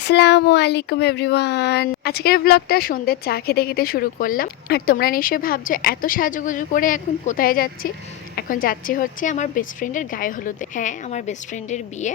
আসসালামু আলাইকুম এভরিওয়ান। আজকের ব্লগটা সন্ধ্যের চা খেতে খেতে শুরু করলাম। আর তোমরা নিশ্চয়ই ভাবছো এত সাজুগুজু করে এখন কোথায় যাচ্ছি। এখন যাচ্ছি হচ্ছে আমার বেস্ট ফ্রেন্ডের গায়ে হলুদে। হ্যাঁ, আমার বেস্ট ফ্রেন্ডের বিয়ে।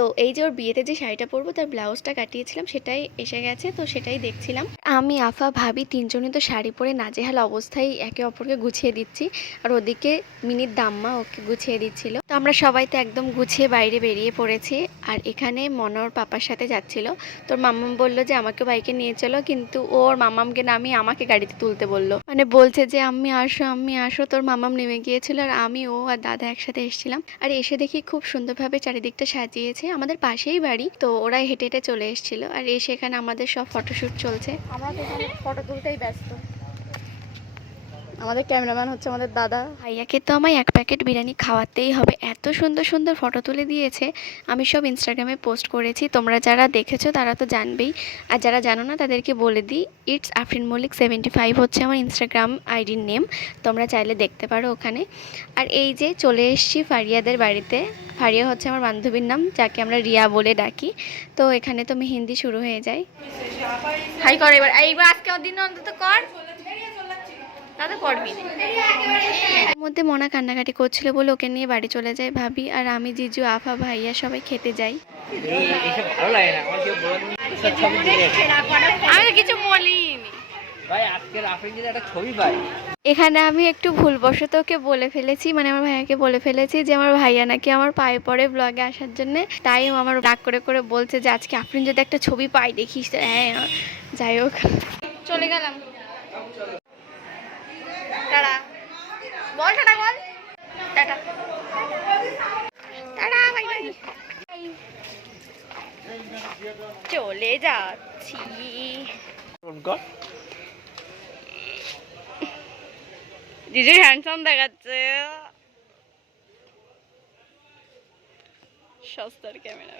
তো এই যে ওর বিয়েতে যে শাড়িটা পরবো তার ব্লাউজটা কাটিয়েছিলাম, সেটাই এসে গেছে, তো সেটাই দেখছিলাম। আমি আফা ভাবি তিনজনই তো শাড়ি পরে নাজেহাল অবস্থায় একে অপরকে গুছিয়ে দিচ্ছি, আর ওদিকে মিনির দাম্মা ওকে গুছিয়ে দিচ্ছিল। তো আমরা সবাই তো একদম গুছিয়ে বাইরে বেরিয়ে পড়েছি। আর এখানে মনোর পাপার সাথে যাচ্ছিল। তোর মাম্মাম বলল যে আমাকে বাইকে নিয়ে চলো, কিন্তু ওর মাম্মামকে নামিয়ে আমাকে গাড়িতে তুলতে বললো, মানে বলছে যে আম্মি আসো আম্মি আসো। তোর মাম্মাম নেমে গিয়েছিল আর আমি ও আর দাদা একসাথে এসেছিলাম। আর এসে দেখি খুব সুন্দরভাবে চারিদিকটা সাজিয়েছে, আমাদের পাশেই বাড়ি, তো ওরা হেঁটে হেঁটে চলে এসেছিল। আর এসে এখানে আমাদের সব ফটোশুট চলছে, আমরা তো এখানে ফটো তুলতেই ব্যস্ত। আমাদের ক্যামেরাম্যান হচ্ছে আমাদের দাদা। ভাইয়াকে তো আমায় এক প্যাকেট বিরিয়ানি খাওয়াতেই হবে, এত সুন্দর সুন্দর ফটো তুলে দিয়েছে। আমি সব ইনস্টাগ্রামে পোস্ট করেছি, তোমরা যারা দেখেছো তারা তো জানবেই, আর যারা জানো না তাদেরকে বলে দিই, ইটস আফরিন মল্লিক 75 হচ্ছে আমার ইনস্টাগ্রাম আইডির নেম, তোমরা চাইলে দেখতে পারো ওখানে। আর এই যে চলে এসেছি ফারিয়াদের বাড়িতে। ফারিয়া হচ্ছে আমার বান্ধবীর নাম, যাকে আমরা রিয়া বলে ডাকি। তো এখানে তো মেহেন্দি শুরু হয়ে যায়। হাই কর এবার, এইবার আজকে দিন অন্তত কর, দাদা করবি। এর মধ্যে মনা কান্নাকাটি করছিল বলে ওকে নিয়ে বাড়ি চলে যায় ভাবি, আর আমি জিজু আফা ভাইয়া সবাই খেতে যাই। আমি কিছু বলিনি ভাই, আজকের আফরিন একটা ছবি পাই। এখানে আমি একটু ভুলবশত ওকে বলে ফেলেছি, মানে আমার ভাইয়াকে বলে ফেলেছি যে আমার ভাইয়া নাকি আমার পায়ে পড়ে ব্লগে আসার জন্য, তাই আমার রাগ করে করে বলছে যে আজকে আফরিন যদি একটা ছবি পাই দেখিস। হ্যাঁ, যাই হোক চলে গেলাম। টাটা বল, টাটা বল, টাটা টাটা, বাই বাই। চলে যাচ্ছি। জিজু হ্যান্ডসাম দেখাচ্ছে, সস্তার ক্যামেরা।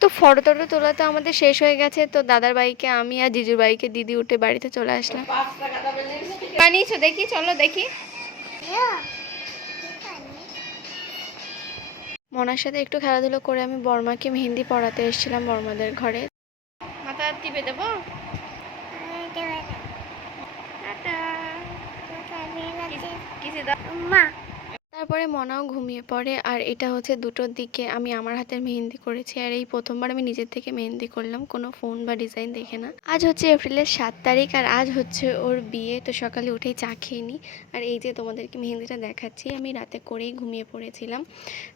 তো ফটো টটো তোলা তো আমাদের শেষ হয়ে গেছে, তো দাদার বাইকে আমি আর জিজুর বাইকে দিদি উঠে বাড়িতে চলে আসলাম। বানিয়েছো দেখি, চলো দেখি। মনার সাথে একটু খেলাধুলো করে আমি বর্মাকে মেহেন্দি পড়াতে এসেছিলাম বর্মাদের ঘরে। মাথা টিপে দেবো। তারপরে মনাও ঘুমিয়ে পড়ে, আর এটা হচ্ছে 2টোর দিকে আমি আমার হাতের মেহেন্দি করেছি, আর এই প্রথমবার আমি নিজের থেকে মেহেন্দি করলাম, কোনো ফোন বা ডিজাইন দেখে না। আজ হচ্ছে এপ্রিলের 7 তারিখ, আর আজ হচ্ছে ওর বিয়ে। তো সকালে উঠেই চা খেয়ে নিই, আর এই যে তোমাদেরকে মেহেন্দিটা দেখাচ্ছি, আমি রাতে করেই ঘুমিয়ে পড়েছিলাম।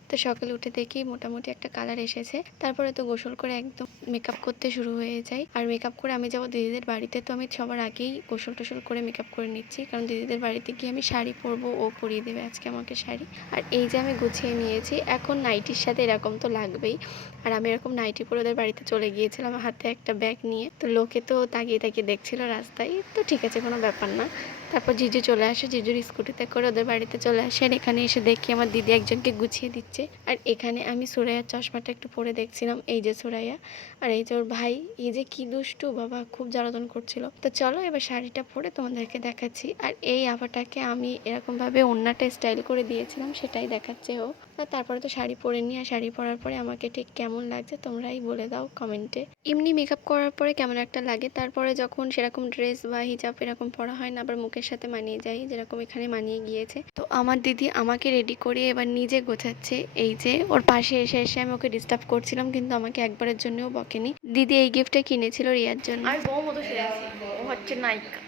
তো সকালে উঠে দেখি মোটামুটি একটা কালার এসেছে। তারপরে তো গোসল করে একদম মেকআপ করতে শুরু হয়ে যায়, আর মেকআপ করে আমি যাবো দিদিদের বাড়িতে। তো আমি সবার আগেই গোসল টোসল করে মেকআপ করে নিচ্ছি, কারণ দিদিদের বাড়িতে গিয়ে আমি শাড়ি পরবো, ও পরিয়ে দেবে আজকে আমাকে শাড়ি। আর এই যে আমি গুছিয়ে নিয়েছি, এখন নাইটির সাথে এরকম তো লাগবেই। আর আমি এরকম নাইটি পরে ওদের বাড়িতে চলে গিয়েছিলাম হাতে একটা ব্যাগ নিয়ে। তো লোকে তো তাকিয়ে তাকিয়ে দেখছিল রাস্তায়, তো ঠিক আছে, কোনো ব্যাপার না। তারপর জিজু চলে আসে, জিজুর স্কুটিতে করে ওদের বাড়িতে চলে আসে। আর এখানে এসে দেখি আমার দিদি একজনকে গুছিয়ে দিচ্ছে, আর এখানে আমি সুরাইয়ার চশমাটা একটু পরে দেখছিলাম। এই যে সুরাইয়া, আর এই যে ওর ভাই, এই যে কি দুষ্টু বাবা, খুব জ্বালাতন করছিল। তো চলো এবার শাড়িটা পরে তোমাদেরকে দেখাচ্ছি। আর এই আপাটাকে আমি এরকম ভাবে ওড়নাটা স্টাইল করে দিয়েছিলাম, সেটাই দেখাচ্ছে ও। আর তারপরে তো শাড়ি পরে নিই, আর শাড়ি পরার পরে আমাকে ঠিক কেমন লাগছে তোমরাই বলে দাও কমেন্টে। এমনি মেকআপ করার পরে কেমন একটা লাগে, তারপরে যখন সেরকম ড্রেস বা হিজাব এরকম পরা হয় না, আবার মুখের সাথে মানিয়ে যায়, যেরকম এখানে মানিয়ে গিয়েছে। তো আমার দিদি আমাকে রেডি করে এবার নিজে গোছাচ্ছে। এই যে ওর পাশে এসে এসে আমি ওকে ডিস্টার্ব করছিলাম, কিন্তু আমাকে একবারের জন্যও বকেনি। দিদি এই গিফটটা কিনেছিল রিয়ার জন্য। আমি বউ মতো সেরেছি, ও হচ্ছে নায়িকা।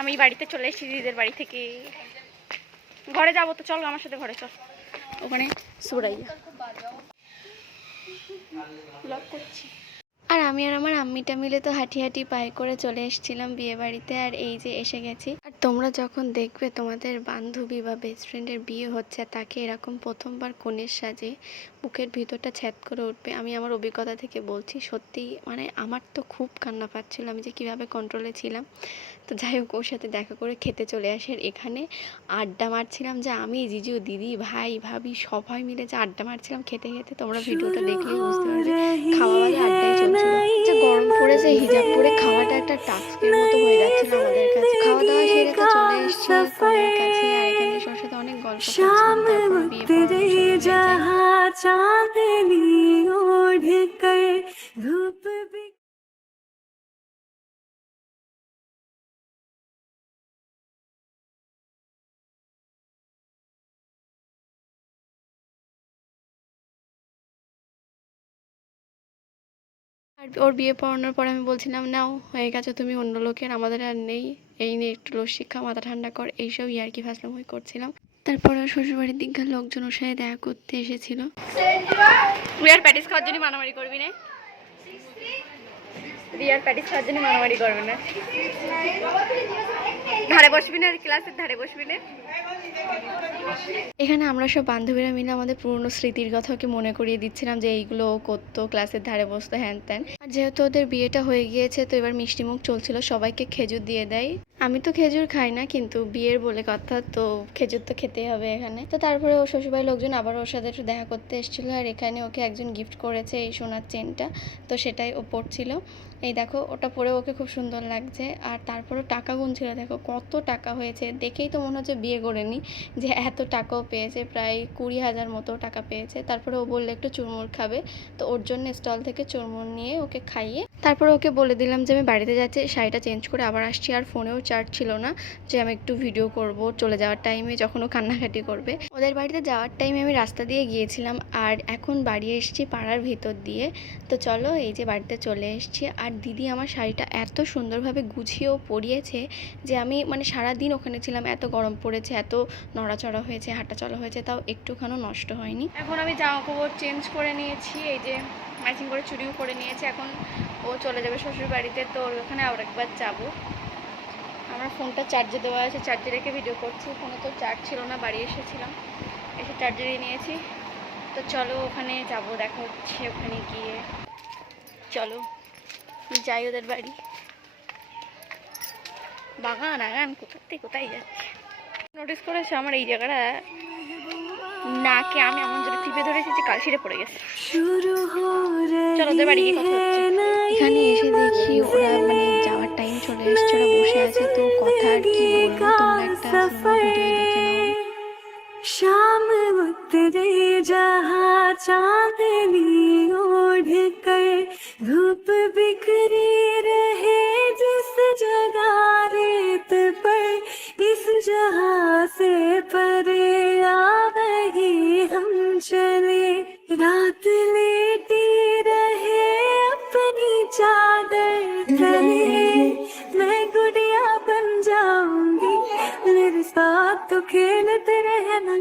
আমি বাড়িতে চলে এসেছি দিদিদের বাড়ি থেকে, ঘরে যাবো। তো চল আমার সাথে ঘরে চল, ওখানে সুরাইয়া ব্লগ করছি। আর আমি আর আমার আম্মিটা মিলে তো হাঁটি হাঁটি পায়ে করে চলে এসেছিলাম বিয়ে বাড়িতে, আর এই যে এসে গেছি। আর তোমরা যখন দেখবে তোমাদের বান্ধবী বা বেস্ট ফ্রেন্ডের বিয়ে হচ্ছে, তাকে এরকম প্রথমবার কনের সাজে বুকের ভিতরটা ছ্যাদ করে উঠবে, আমি আমার অভিজ্ঞতা থেকে বলছি, সত্যি মানে আমার তো খুব কান্না পাচ্ছিল, আমি যে কীভাবে কন্ট্রোলে ছিলাম। তো যাই হোক, ওর সাথে দেখা করে খেতে চলে আসে। আর এখানে আড্ডা মারছিলাম, যে আমি জিজু দিদি ভাই ভাবি সবাই মিলে যে আড্ডা মারছিলাম খেতে খেতে, তোমরা ভিডিওটা দেখলেই বুঝতে পারবে। খাওয়া বাদে আড্ডাই চলছিল। যে গরম পড়েছে, হিজাব পরে খাওয়াটা একটা টাস্কের মতো হয়ে যাচ্ছিল আমাদের কাছে। খাওয়া দাওয়া সেরে তো চলে এসেছি কনের কাছে, আর এখানে সবার সাথে অনেক গল্প করছিলাম। তারপর বিয়ে পড়ানো শুরু হয়ে যায়। धूप भी আর ওর বিয়ে পড়ানোর পরে আমি বলছিলাম নাও হয়ে গেছে তুমি অন্য লোকের, আমাদের আর নেই, এই নিয়ে একটু রসিক্ষা মাথা ঠান্ডা কর, এইসব ইয়ার্কি ফাজলামই করছিলাম। তারপরে ওর শ্বশুরবাড়ির দিককার লোকজন ওর সাথে দেখা করতে এসেছিল। রিয়ার প্যাটিস খাওয়ার জন্য মারামারি করবি না, রিয়ার প্যাটিস খাওয়ার জন্য মারামারি করবে না, ধারে বসবি না, ক্লাসের ধারে বসবি না। এখানে আমরা সব বান্ধবীরা মিলে আমাদের পুরনো স্মৃতির কথা ওকে মনে করিয়ে দিচ্ছিলাম যে এইগুলো ও করতো, ক্লাসের ধারে বসতো, হ্যান ত্যান। আর যেহেতু ওদের বিয়েটা হয়ে গিয়েছে তো এবার মিষ্টিমুখ চলছিল, সবাইকে খেজুর দিয়ে দেয়। আমি তো খেজুর খাই না, কিন্তু বিয়ের বলে কথা তো খেজুর তো খেতেই হবে এখানে। তো তারপরে ও শ্বশুরবাড়ির লোকজন আবার ওর সাথে একটু দেখা করতে এসেছিল, আর এখানে ওকে একজন গিফট করেছে এই সোনার চেনটা, তো সেটাই ও পড়ছিল। এই দেখো ওটা পরে ওকে খুব সুন্দর লাগছে। আর তারপরে টাকা গুনছিল, দেখো কত টাকা হয়েছে, দেখেই তো মনে হচ্ছে বিয়ে করেনি যে এত টাকাও পেয়েছে, প্রায় 20,000 মতো টাকা পেয়েছে। তারপরে ও বললে একটু চুরমুর খাবে, তো ওর জন্য স্টল থেকে চুরমুর নিয়ে ওকে খাইয়ে তারপরে ওকে বলে দিলাম যে আমি বাড়িতে যাচ্ছি, শাড়িটা চেঞ্জ করে আবার আসছি। আর ফোনেও চার্জ ছিল না যে আমি একটু ভিডিও করব চলে যাওয়ার টাইমে, যখন ও কান্নাকাটি করবে। ওদের বাড়িতে যাওয়ার টাইমে আমি রাস্তা দিয়ে গিয়েছিলাম, আর এখন বাড়ি এসেছি পাড়ার ভিতর দিয়ে। তো চলো এই যে বাড়িতে চলে এসেছি। আর দিদি আমার শাড়িটা এত সুন্দরভাবে গুছিয়েও পরিয়েছে যে আমি মানে সারাদিন ওখানে ছিলাম, এত গরম পড়েছে, এত নড়াচড়া হয়েছে, হাঁটা চলা হয়েছে, তাও একটুখানি নষ্ট হয়নি। এখন আমি জামা কাপড় চেঞ্জ করে নিয়েছি, এই যে ম্যাচিং করে চুড়িও করে নিয়েছি। এখন ও চলে যাবে শ্বশুর বাড়িতে, তো ওখানে আবার একবার যাবো। আমার ফোনটা চার্জে দেওয়া আছে, চার্জে রেখে ভিডিও করছি, ফোনে তো চার্জ ছিল না, বাড়ি এসেছিলাম, এসে চার্জে নিয়েছি। তো চলো ওখানে যাব, দেখা হচ্ছে ওখানে গিয়ে। চলো যাই ওদের বাড়ি। বাগান আগান কোথায় যাচ্ছে নোটিস করেছো আমার এই জায়গাটা নাকে আমি এমন জোরে টিপে ধরেছি যে কাল ছিঁড়ে পড়ে গেছে। চলো ওদের বাড়ি গিয়ে কথা হচ্ছে। এখানে এসে দেখি ওরা মানে যাওয়ার টাইম চলে এসছে, ওরা বসে আছে, তো কথা আর কি বলবো, তোমরা একটা ভিডিও দেখে নাও। शाम उतरे जहाँ चांदनी ओढ़ कर धूप बिखरी रहे जिस जगह रेत पर, इस जहाँ से परे आ वही हम चले, रात लेटी रहे अपनी चादर तले, मैं गुड़िया बन जाऊंगी मेरे साथ तो खेलते रहना,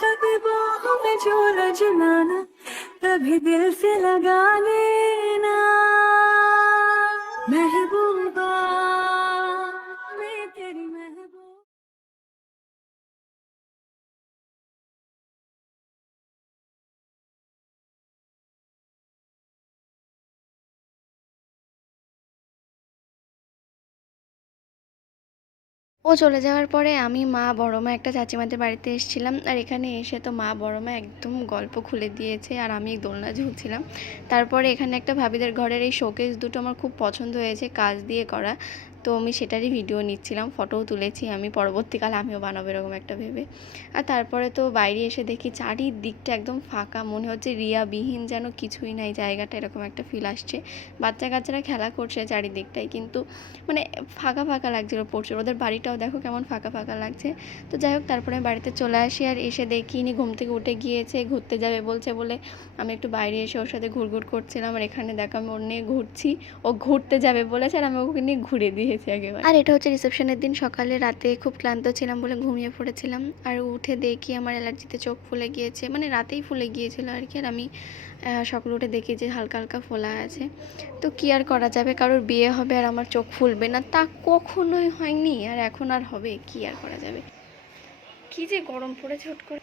कभी बाहों में झोला झुलाना, कभी दिल से लगा लेना, महबूबा मैं तेरी महबूबा। ও চলে যাওয়ার পরে আমি, মা, বড় মা, একটা চাচিমাদের বাড়িতে এসেছিলাম। আর এখানে এসে তো মা বড় মা একদম গল্প খুলে দিয়েছে, আর আমি দোলনা ঝুলছিলাম। তারপরে এখানে একটা ভাবিদের ঘরের এই শোকেস দুটো আমার খুব পছন্দ হয়েছে, কাজ দিয়ে করা, তো আমি সেটারই ভিডিও নিচ্ছিলাম, ফটোও তুলেছি আমি, পরবর্তীকালে আমিও বানাবো এরকম একটা ভেবে। আর তারপরে তো বাইরে এসে দেখি চারিদিকটা একদম ফাঁকা, মনে হচ্ছে রিয়াবিহীন, যেন কিছুই নাই জায়গাটা, এরকম একটা ফিল আসছে। বাচ্চা কাচ্চারা খেলা করছে চারিদিকটাই, কিন্তু মানে ফাঁকা ফাঁকা লাগছিল প্রচুর। ওদের বাড়িটাও দেখো কেমন ফাঁকা ফাঁকা লাগছে। তো যাই হোক তারপরে বাড়িতে চলে আসি, আর এসে দেখি ইনি ঘুম থেকে উঠে গিয়েছে, ঘুরতে যাবে বলছে বলে আমি একটু বাইরে এসে ওর সাথে ঘুরঘুর করছিলাম। আর এখানে দেখো আমি ওর নিয়ে ঘুরছি, ও ঘুরতে যাবে বলেছে আর আমি ওকে নিয়ে ঘুরে দিয়েছি একেবারে। আর এটা হচ্ছে রিসেপশনের দিন সকালে, রাতে খুব ক্লান্ত ছিলাম বলে ঘুমিয়ে পড়েছিলাম। আর উঠে দেখি আমার অ্যালার্জিতে চোখ ফুলে গিয়েছে, মানে রাতেই ফুলে গিয়েছিল আর কি। আর আমি সকালে উঠে দেখি যে হালকা হালকা ফোলা আছে। তো কি আর করা যাবে, কারোর বিয়ে হবে আর আমার চোখ ফুলবে না তা কখনোই হয়নি, আর এখন আর হবে, কি আর করা যাবে। কি যে গরম পড়েছে হুট করে,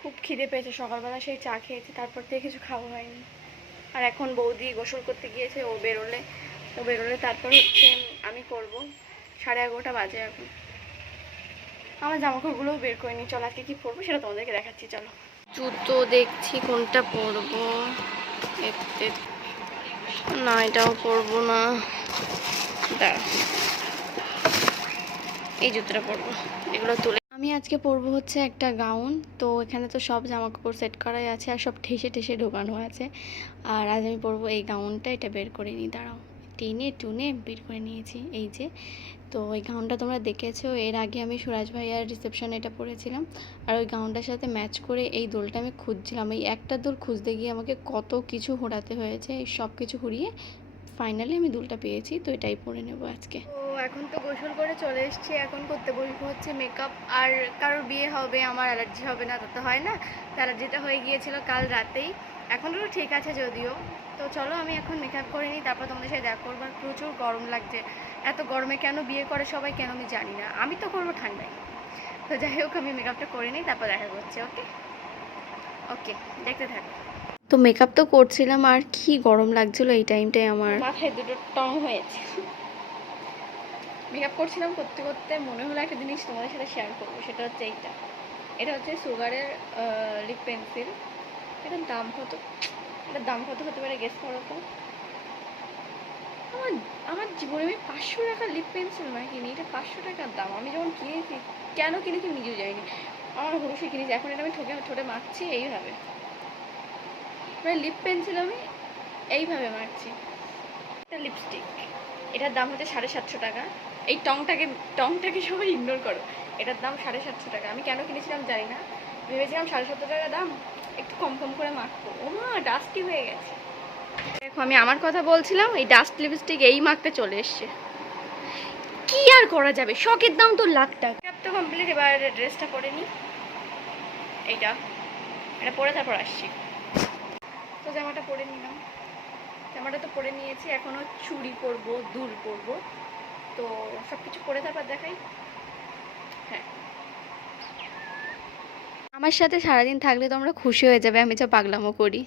খুব খিদে পেয়েছে, সকালবেলা সেই চা খেয়েছি, তারপর থেকে কিছু খাওয়া হয়নি। আর এখন বৌদি গোসল করতে গিয়েছে, ও বেরোলে তারপর হচ্ছে আমি করব। 11:30 বাজে এখন। আমার জামাকাপড়গুলোও বের করে নি, চলো আজকে কী পরবো সেটা তোমাদেরকে দেখাচ্ছি। চলো জুতো দেখছি কোনটা পরবো, না এটাও পরবো না, দাঁড়া এই জুতোটা পরবো, এগুলো তুলে। আমি আজকে পরবো হচ্ছে একটা গাউন। তো এখানে তো সব জামাকাপড় সেট করাই আছে আর সব ঠেসে ঠেসে ঢোকানো আছে। আর আজ আমি পরবো এই গাউনটা, এটা বের করে নিই, দাঁড়াও, টেনে টুনে বের করে নিয়েছি এই যে। তো ওই গাউনটা তোমরা দেখেছো, এর আগে আমি সুরাজ ভাইয়ার রিসেপশনে এটা পরেছিলাম। আর ওই গাউনটার সাথে ম্যাচ করে এই দোলটা আমি খুঁজছিলাম, এই একটা দোল খুঁজতে গিয়ে আমাকে কত কিছু হুড়াতে হয়েছে। এই সব কিছু হুড়িয়ে ফাইনালি আমি দুলটা পেয়েছি, তো এটাই পরে নেব আজকে। তো এখন তো গোসল করে চলে এসেছি, এখন করতে বসবো হচ্ছে মেকআপ। আর কারোর বিয়ে হবে, আমার অ্যালার্জি হবে না তা তো হয় না, তো অ্যালার্জিটা হয়ে গিয়েছিল কাল রাতেই, এখন তো ঠিক আছে যদিও। তো চলো আমি এখন মেকআপ করে নিই, তারপর তোমাদের সাথে দেখা করবো। আর প্রচুর গরম লাগছে, এত গরমে কেন বিয়ে করে সবাই কেন আমি জানি না, আমি তো করবো ঠান্ডায়। তো যাই হোক আমি মেকআপটা করে নিই, তারপর দেখা করছি। ওকে ওকে, দেখতে থাকো। তো মেকআপ তো করছিলাম আর কি গরম লাগছিল এই টাইমটায়, আমার মাথায় দুটো টং হয়েছে। মেকআপ করছিলাম, করতে করতে মনে হলো একটা জিনিস তোমাদের সাথে শেয়ার করবো, সেটা হচ্ছে এইটা। এটা হচ্ছে সুগারের লিপ পেন্সিল। এটার দাম কত, এটার দাম কত হতে পারে গেস করো তো? আমার আমার জীবনে আমি 500 টাকার লিপ পেন্সিল মানে কিনি, এটা 500 টাকার দাম। আমি যখন কিনেছি, কেন কিনেছি নিজেও যাইনি, আমার হুরুষে কিনেছি। এখন এটা আমি ঠোঁটে মাখছি এইভাবে, মানে লিপ পেন্সিল আমি এইভাবে মাখছি। এটা লিপস্টিক, এটার দাম হচ্ছে 750 টাকা। এই টংটাকে সবাই ইগনোর করো, এটার দাম 750 টাকা। আমি কেন কিনেছিলাম জানি না, ভেবেছিলাম 750 টাকা দাম, একটু কম কম করে মাখবো। ও মা, ডাস্টি হয়ে গেছে। দেখো আমি আমার কথা বলছিলাম, এই ডাস্ট লিপস্টিক এই মাখতে চলে এসছে। কি আর করা যাবে, শখের দাম তো লাখ টাকা। তো কমপ্লিট, এবার ড্রেসটা পরে নিই। এটা পরে তারপর আসছি। তো জামাটা পরে নিলাম, জামাটা তো পরে নিয়েছি, এখনও চুড়ি পরবো, দুল পরবো, তো সব কিছু পরে তারপর দেখাই। হ্যাঁ, আমার সাথে সারাদিন থাকলে তোমরা খুশি হয়ে যাবে আমি যা পাগলামো করি।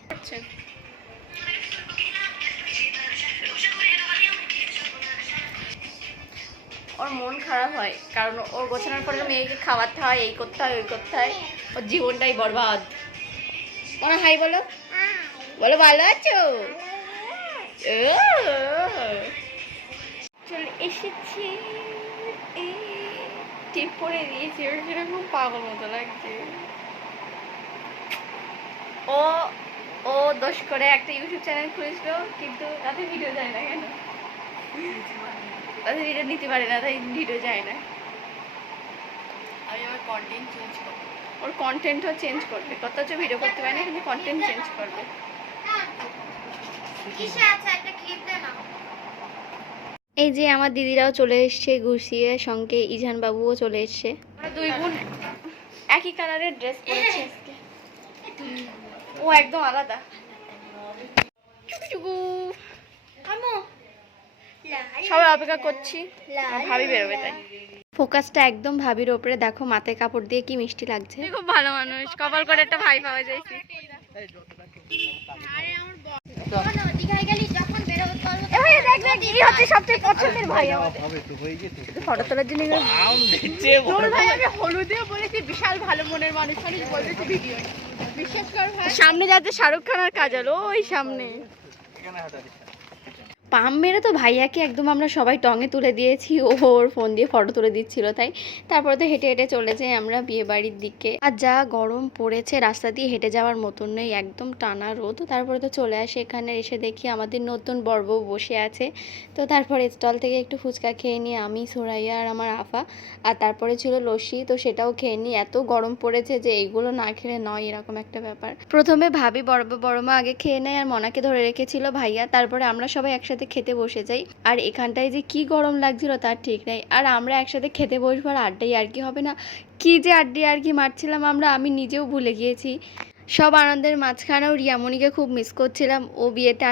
ওর মন খারাপ হয় কারণ ওর গোছানোর পরে মেয়েকে খাওয়াতে হয়, এই করতে হয়, ওই করতে হয়, ওর জীবনটাই বরবাদ। মনে হাই বলো, বলো ভালো আছো? চলে এসেছি, টিপ পরে দিয়েছি, ওর সেরকম পাগল মতো লাগছে। ও ও দোষ করে একটা ইউটিউব চ্যানেল খুলেছিল, কিন্তু তাতে ভিডিও যায় না কেন? তাতে ভিডিও নিতে পারে না, তাই ভিডিও যায় না। আমি আমার কন্টেন্ট চেঞ্জ করবো, ওর কন্টেন্টও চেঞ্জ করবে, কত হচ্ছে ভিডিও করতে পারে না কিন্তু কন্টেন্ট চেঞ্জ করবে। এই যে আমার দিদিরাও চলে এসছে গুছিয়ে, সঙ্গে ইজান বাবুও চলে এসছে। আমরা দুই বোন একই কালারের ড্রেস পরেছি আজকে, ও একদম আলাদা। সবাই অপেক্ষা করছি, ভাবি বেরোবে তাই। ফোকাসটা একদম ভাবির ওপরে, দেখো মাথায় কাপড় দিয়ে কি মিষ্টি লাগছে। খুব ভালো মানুষ, কপাল করে একটা ভাই পাওয়া যাইছে। সবচেয়ে পছন্দের ভাই ফটো তোলার জন্য হলুদেও বলেছি বিশাল ভালো মনের মানুষ, বলতেছি ভিডিও বিশেষ করে সামনে যাচ্ছে শাহরুখ খান আর কাজল, ওই সামনে পাম মেরে তো ভাইয়াকে একদম আমরা সবাই টঙে তুলে দিয়েছি, ওর ফোন দিয়ে ফটো তুলে দিচ্ছিল তাই। তারপরে তো হেঁটে হেঁটে চলে যাই আমরা বিয়ে বাড়ির দিকে। আর যা গরম পড়েছে, রাস্তা দিয়ে হেঁটে যাওয়ার মতন নেই, একদম টানা রোদ। তারপরে তো চলে আসে, এখানে এসে দেখি আমাদের নতুন বর বউ বসে আছে। তো তারপরে স্টল থেকে একটু ফুচকা খেয়ে নিই আমি, সোরাইয়া আর আমার আফা। আর তারপরে ছিল লস্যি, তো সেটাও খেয়ে নিই। এত গরম পড়েছে যে এইগুলো না খেলে নয়, এরকম একটা ব্যাপার। প্রথমে ভাবি বড় মা আগে খেয়ে নেয় আর মনাকে ধরে রেখেছিল ভাইয়া, তারপরে আমরা সবাই একসাথে খেতে বসে যাই। আর এখানটায় যে কি গরম লাগছিল তার ঠিক নাই, আর আমরা একসাথে খেতে বসবো আর আড্ডাই আর কি হবে না, কি যে আড্ডাই আর কি মারছিলাম আমরা, আমি নিজেও ভুলে গিয়েছি। সব আনন্দের মাঝখানেও রিয়ামণিকে খুব মিস করছিলাম, ও বিয়েতে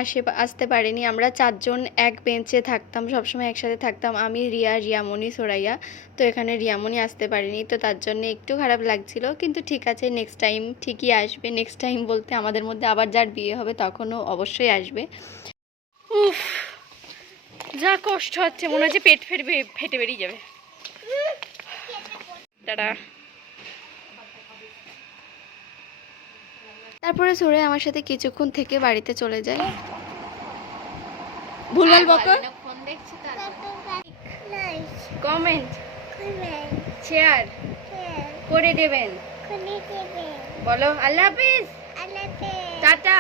আসতে পারেনি। আমরা চারজন এক বেঞ্চে থাকতাম, সবসময় একসাথে থাকতাম, আমি, রিয়া, রিয়ামণি, সোরাইয়া। তো এখানে রিয়ামণি আসতে পারেনি, তো তার জন্য একটু খারাপ লাগছিল, কিন্তু ঠিক আছে, নেক্সট টাইম ঠিকই আসবে। নেক্সট টাইম বলতে আমাদের মধ্যে আবার যার বিয়ে হবে তখনও অবশ্যই আসবে। উফ, যা কষ্ট হচ্ছে, মনে হচ্ছে পেট ফেটে বেরিয়ে যাবে। টাটা। তারপরে সরে আমার সাথে কিছুক্ষণ থেকে বাড়িতে চলে যায়। ভুলভাল বকো, কমেন্ট, শেয়ার, করে দেবেন। বলো আল্লাহ হাফিজ, টাটা।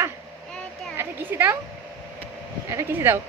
একটা কিসি দাও, একটা কিসি দাও।